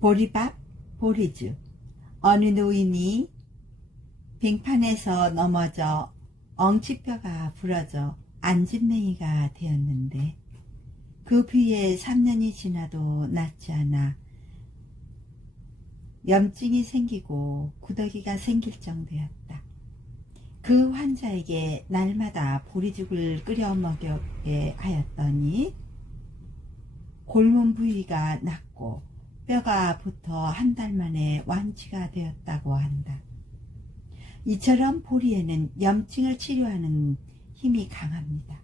보리밥, 보리죽. 어느 노인이 빙판에서 넘어져 엉치뼈가 부러져 안진뱅이가 되었는데 그 뒤에 3년이 지나도 낫지 않아 염증이 생기고 구더기가 생길 정도였다. 그 환자에게 날마다 보리죽을 끓여 먹게 하였더니 골문 부위가 낫고 뼈가 붙어 한 달 만에 완치가 되었다고 한다. 이처럼 보리에는 염증을 치료하는 힘이 강합니다.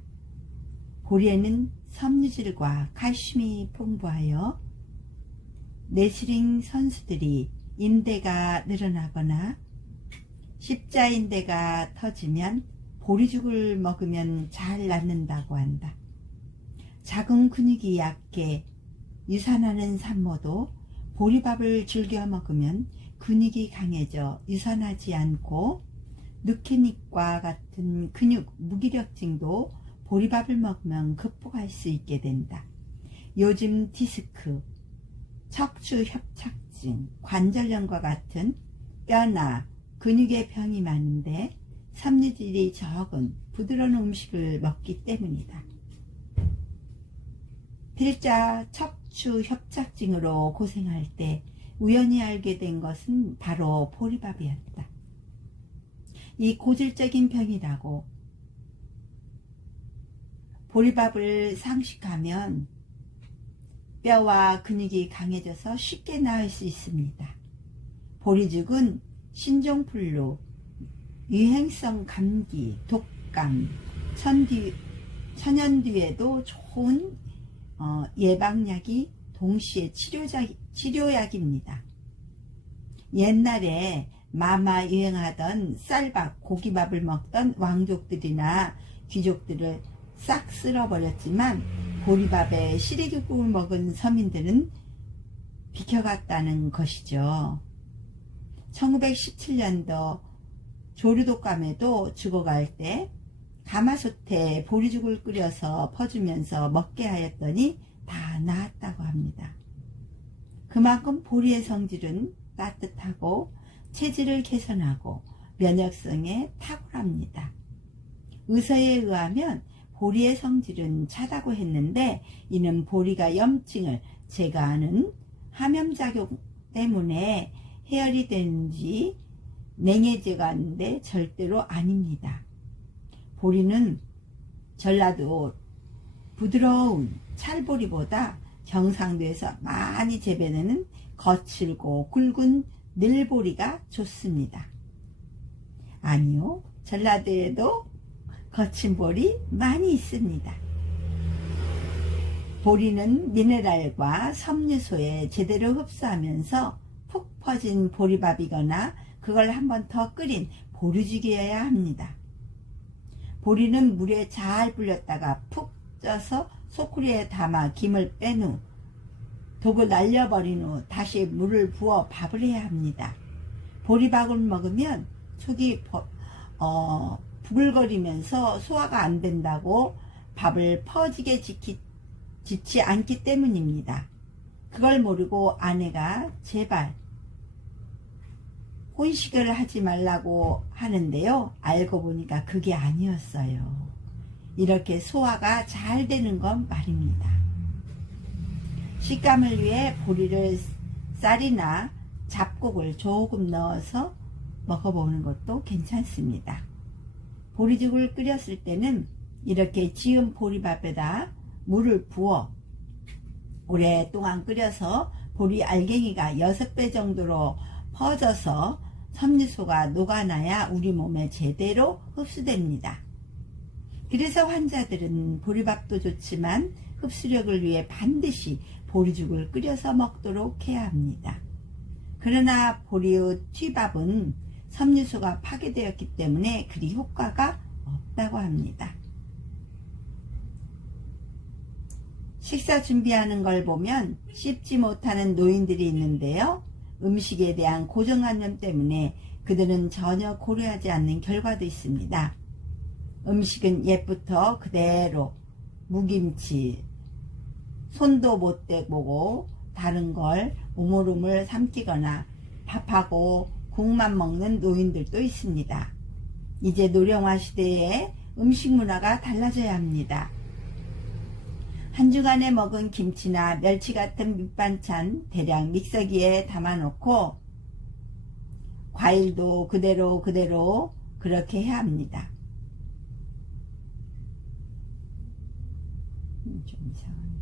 보리에는 섬유질과 칼슘이 풍부하여 레슬링 선수들이 인대가 늘어나거나 십자인대가 터지면 보리죽을 먹으면 잘 낫는다고 한다. 작은 근육이 약해 유산하는 산모도 보리밥을 즐겨 먹으면 근육이 강해져 유산하지 않고 누케닉과 같은 근육 무기력증도 보리밥을 먹으면 극복할 수 있게 된다. 요즘 디스크, 척추 협착증, 관절염과 같은 뼈나 근육의 병이 많은데 섬유질이 적은 부드러운 음식을 먹기 때문이다. 필자 척추 협착증으로 고생할 때 우연히 알게 된 것은 바로 보리밥이었다. 이 고질적인 병이라고 보리밥을 상식하면 뼈와 근육이 강해져서 쉽게 나을 수 있습니다. 보리죽은 신종플루, 유행성 감기, 독감, 천연두에도 좋은 예방약이 동시에 치료약입니다. 옛날에 마마 유행하던 쌀밥, 고기밥을 먹던 왕족들이나 귀족들을 싹 쓸어버렸지만 보리밥에 시래기국을 먹은 서민들은 비켜갔다는 것이죠. 1917년도 조류독감에도 죽어갈 때 가마솥에 보리죽을 끓여서 퍼주면서 먹게 하였더니 다 나았다고 합니다. 그만큼 보리의 성질은 따뜻하고 체질을 개선하고 면역성에 탁월합니다. 의사에 의하면 보리의 성질은 차다고 했는데 이는 보리가 염증을 제거하는 함염작용 때문에 해열이 되는지 냉해제가 하는데 절대로 아닙니다. 보리는 전라도 부드러운 찰보리보다 경상도에서 많이 재배되는 거칠고 굵은 늘보리가 좋습니다. 아니요, 전라도에도 거친 보리 많이 있습니다. 보리는 미네랄과 섬유소에 제대로 흡수하면서 푹 퍼진 보리밥이거나 그걸 한 번 더 끓인 보리죽이어야 합니다. 보리는 물에 잘 불렸다가 푹 쪄서 소쿠리에 담아 김을 뺀 후 독을 날려버린 후 다시 물을 부어 밥을 해야 합니다. 보리밥을 먹으면 속이 부글거리면서 소화가 안 된다고 밥을 퍼지게 짓지 않기 때문입니다. 그걸 모르고 아내가 제발 혼식을 하지 말라고 하는데요. 알고 보니까 그게 아니었어요. 이렇게 소화가 잘 되는 건 말입니다. 식감을 위해 보리를 쌀이나 잡곡을 조금 넣어서 먹어보는 것도 괜찮습니다. 보리죽을 끓였을 때는 이렇게 지은 보리밥에다 물을 부어 오랫동안 끓여서 보리 알갱이가 6배 정도로 퍼져서 섬유소가 녹아나야 우리 몸에 제대로 흡수됩니다. 그래서 환자들은 보리밥도 좋지만 흡수력을 위해 반드시 보리죽을 끓여서 먹도록 해야 합니다. 그러나 보리의 튀밥은 섬유소가 파괴되었기 때문에 그리 효과가 없다고 합니다. 식사 준비하는 걸 보면 씹지 못하는 노인들이 있는데요. 음식에 대한 고정관념 때문에 그들은 전혀 고려하지 않는 결과도 있습니다. 음식은 옛부터 그대로 무김치, 손도 못 대보고 다른 걸 우물우물 삼키거나 밥하고 국만 먹는 노인들도 있습니다. 이제 노령화 시대에 음식 문화가 달라져야 합니다. 한 주간에 먹은 김치나 멸치 같은 밑반찬 대략 믹서기에 담아놓고 과일도 그대로 그렇게 해야 합니다. 좀 이상하네.